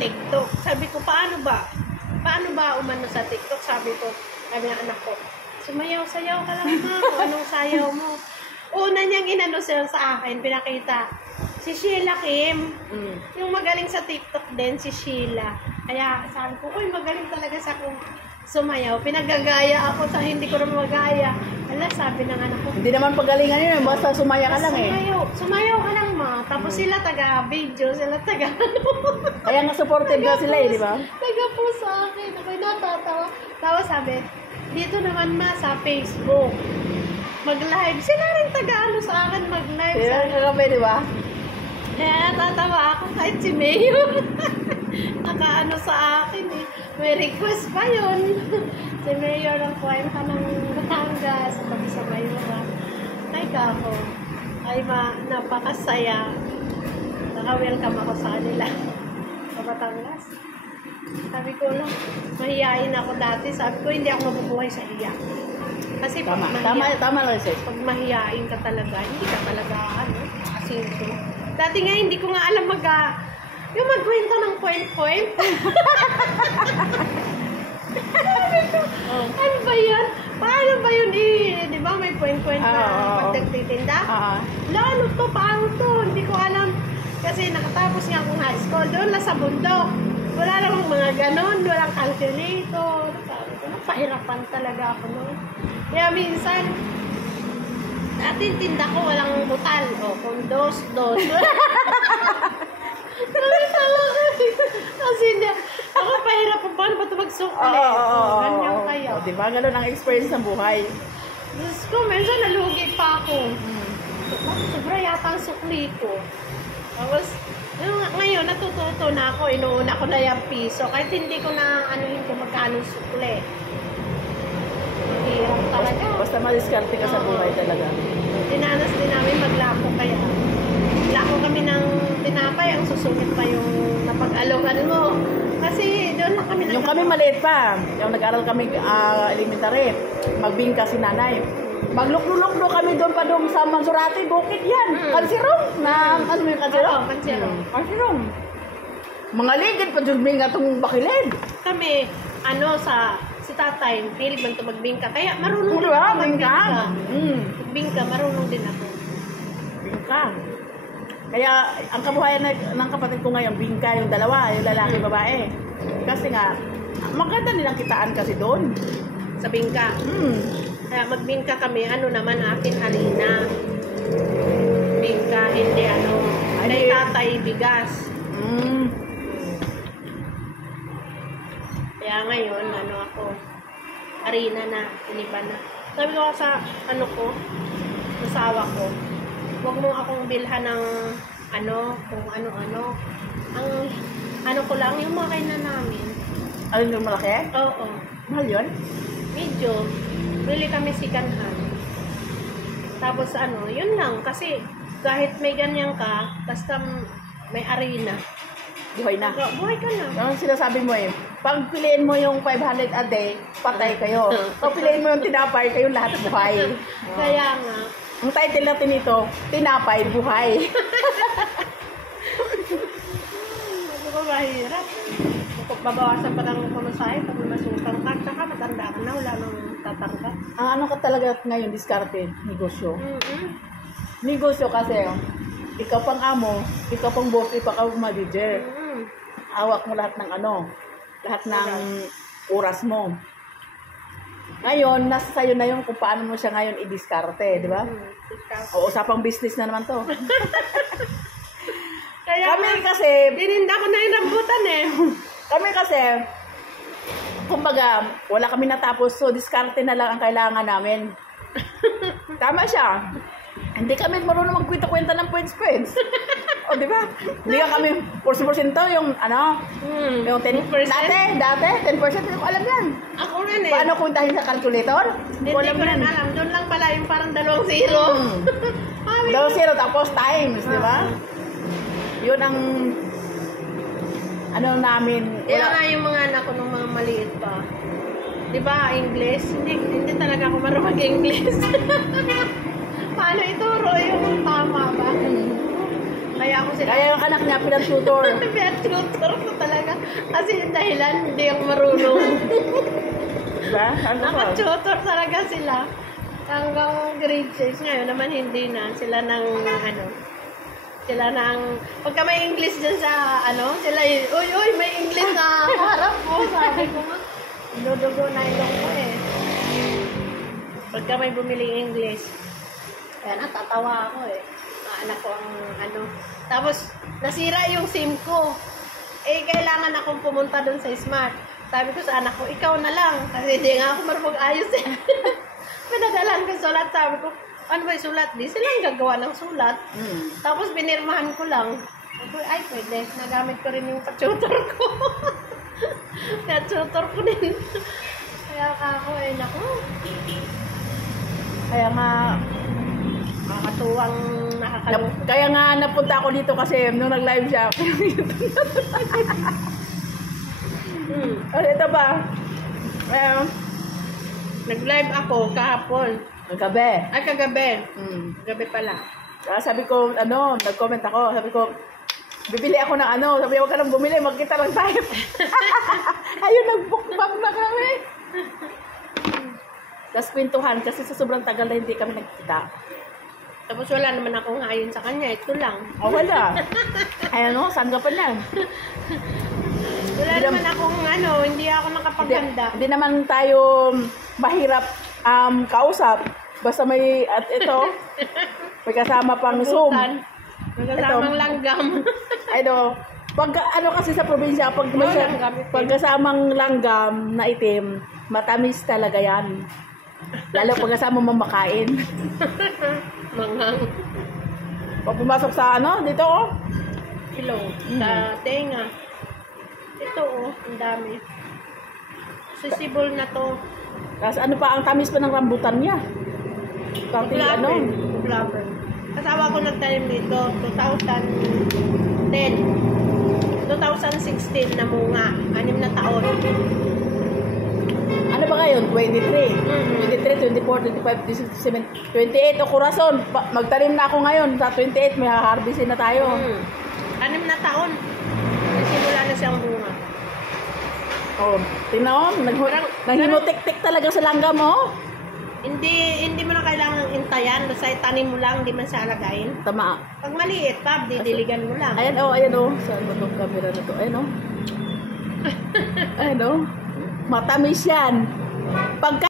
TikTok. Sabi ko, paano ba? Paano ba umano sa TikTok? Sabi ko, sabi ng anak ko, sumayaw-sayaw ka lang ma, kung anong sayaw mo. Una niyang inano siya sa akin, pinakita. Si Sheila Kim, yung magaling sa TikTok din, si Sheila. Kaya sabi ko, uy, magaling talaga sa kung sumayaw. Pinagagaya ako sa hindi ko rin magaya. Ala, sabi ng anak ko. Hindi naman pagalingan yun, basta sumaya ka lang eh. Sumayaw ka lang ma. Tapos sila taga-video, sila taga Kaya nga supportive ka sila eh, di ba? Taga po sa akin. Ako'y natatawa. Tapos sabi, dito naman ma sa Facebook. Mag-live. Sila rin taga-ano sa akin mag-live. Kaya kagabi, di ba? Kaya natatawa ako kahit si Mayor. Naka-ano sa akin eh. May request pa yun. Si Mayor ng kwenta ng Batangas. Pag sa Mayora. Ay kako. Ay napakasaya. Naka-welcome ako sa kanila. Sa Batangas. Sabi ko lang, mahihain ako dati. Sabi ko, hindi ako mabubuhay sa iya. Kasi Tama lang sis. pag mahihain ka talaga, hindi ka talaga, asinto. Dati nga, hindi ko nga alam yung magkwento ng point-point. Sabi ko, ano ba yan? Paano ba yun di ba may point-point na pag nagtitinda? Ano to? Paano to? Hindi ko alam. Kasi nakatapos nga akong high school. Doon lang sa bundok. Wala namang mga ganon. Walang calculator. Sabi ko, napahirapan talaga ako noon. Kaya minsan, dati tinda ko walang butal. O, kung dos. Kasi ako pahirap pa paano ba ito magsukli? Ganyan kaya. Di ba? Ganun ang experience ng buhay. Diyos ko, minsan nalugi pa ako. Sobra yata ang sukli ko. Tapos, ngayon, natututo na ako. Inuuna ko na yung piso. Kahit hindi ko na kung magkano sukli. Mahirap talaga. Basta madiskarte ka sa buhay talaga. Dinanas din namin maglako kaya. Lako kami ng tinapay, ang susungit pa yung napag-alokan mo. Kasi doon lang kami Yung kami maliit pa, yung nag-aral kami elementary, magbingka si nanay. Magluklo-luklo kami doon pa doon sa Mansurati, bukid yan. Kansirong. Ano yung kansirong? Kansirong. Mga ligid pa dyan nga itong bakilid. Kami, si tatay, pilig man ito magbingka. Kaya marunong din ako ako magbingka. Magbingka, marunong din ako. Bingka. Kaya ang kabuhayan ng kapatid ko ngayon, bingka yung dalawa, yung lalaki, babae. Kasi nga, maganda nilang kitaan kasi doon. Sa bingka. Kaya magbingka kami, naman akin harina. Bingka, hindi kay tatay bigas. Kaya ngayon, ako, harina na, iniba na. Sabi ko sa, asawa ko, huwag mo akong bilhan ng, kung ano-ano. Ang, ko lang, yung mga kainan namin. Alin yung malaki? Oo. Mahal yun? Medyo. Bili kami sikanhan. Tapos yun lang. Kasi kahit may ganyan ka, basta may arena. Buhay na. Buhay ka na. Yung sinasabi mo pag piliin mo yung 500 a day, patay kayo. Pag piliin mo yung tinapay, kayo lahat buhay. Kaya nga. Ang title natin ito, Tinapay Buhay. Ano ko mahirap? Babawasan pa ng pamasahe pag masutang ka. Tsaka matanda ka na, wala nang tatanggap. Ang ka talaga ngayon, diskarte, negosyo. Negosyo kasi, ikaw pang amo, ikaw pang boss, ikaw pang manager. Hawak mo lahat ng lahat ng oras mo. Ngayon, nasa sayo na yung kung paano mo siya ngayon i-diskarte, di ba? O usapang business na naman to. Kaya kami kasi, dininda ko na yung rambutan Kami kasi, kumbaga, wala kami natapos, so diskarte na lang ang kailangan namin. Tama siya. Hindi kami marunong magkwenta-kwenta ng points. O, di ba? Hindi ka kami, 40% yung, yung 10%. Dati, 10% hindi ko alam yan. Ako rin Paano kuntahin sa calculator? Hindi ko rin alam. Doon lang pala yung parang 2 zero. 2 zero, tapos times, di ba? Yun ang, namin. Kaya nga yung mga anak ko nung mga maliit pa. Di ba, English? Hindi talaga ako marunong mag-English. Paano ituro yung tama ba? Kaya ako sila. Kaya yung anak niya, pinag-tutor. Pinag-tutor ko talaga. Kasi yung dahilan, hindi ako marunong. Diba? Ano ba? Naka-tutor talaga sila. Hanggang grade 6. Ngayon naman hindi na. Sila nang sila nang pagka may English dyan sa sila uy, may English na harap mo. Sabi ko nga, dudugo na ilong ko eh. Pagka may bumili English, kaya natatawa ako eh. Anak ko ang Tapos, nasira yung SIM ko. Eh, kailangan akong pumunta doon sa Smart. Sabi ko sa anak ko, ikaw na lang. Kasi hindi nga ako marunong ayos eh. Pinadalan ko sulat. Sabi ko, ano ba yung sulat? Di silang gagawa ng sulat. Tapos, binirmahan ko lang. Sabi ko, ay, pwede. Nagamit ko rin yung pa-tutor ko. Pa-tutor ko din. Kaya ako eh, naku. Kaya nga, Nakakatuwang nakakalungkot. kaya nga napunta ako dito kasi nung nag-live siya. Ito ba? Nag-live ako kahapon. Gabi. Ay, kagabi. Gabi pala. Sabi ko, nag-comment ako. Sabi ko, bibili ako ng Sabi ko, huwag ka nang bumili, magkita lang tayo. Ayun, nag-bookbag na kami. Tapos pintuhan kasi sa sobrang tagal na hindi kami nagkita. Tapos wala naman akong ayon sa kanya. Ito lang. Wala. Ay saan ka pa na? Wala naman akong hindi ako nakapaganda. Hindi naman tayo mahirap kausap. Basta may, at ito, may kasama pang Zoom. May kasamang langgam. Pag kasi sa probinsya, pag kasamang langgam na itim, matamis talaga yan. Lalo pag kasama mamakain. Manghang. Pag pumasok sa dito Kilo. Sa tenga. Ito ang dami. Sisibol na to. Tapos pa, ang tamis pa ng rambutan niya. Pati Flapper. Kasawa ko nagtanim dito, 2010. 2016 na munga. 6 na taon. Ano ba ngayon? 23, 24, 25, 26, 27, 28 o Corazon. Magtanim na ako ngayon. Sa 28, may haharbisin na tayo. 6 na taon. Nagsimula na siyang bunga. Tingnan mo. Nanghinutik-tik talaga sa langgam mo. Hindi mo na kailangang intayan. Basta itanim mo lang, hindi man siya alagayin. Tama. Pag maliit, didiligan mo lang. Ayan Saan ba itong camera na to? Ayan Matamis yan. Pagka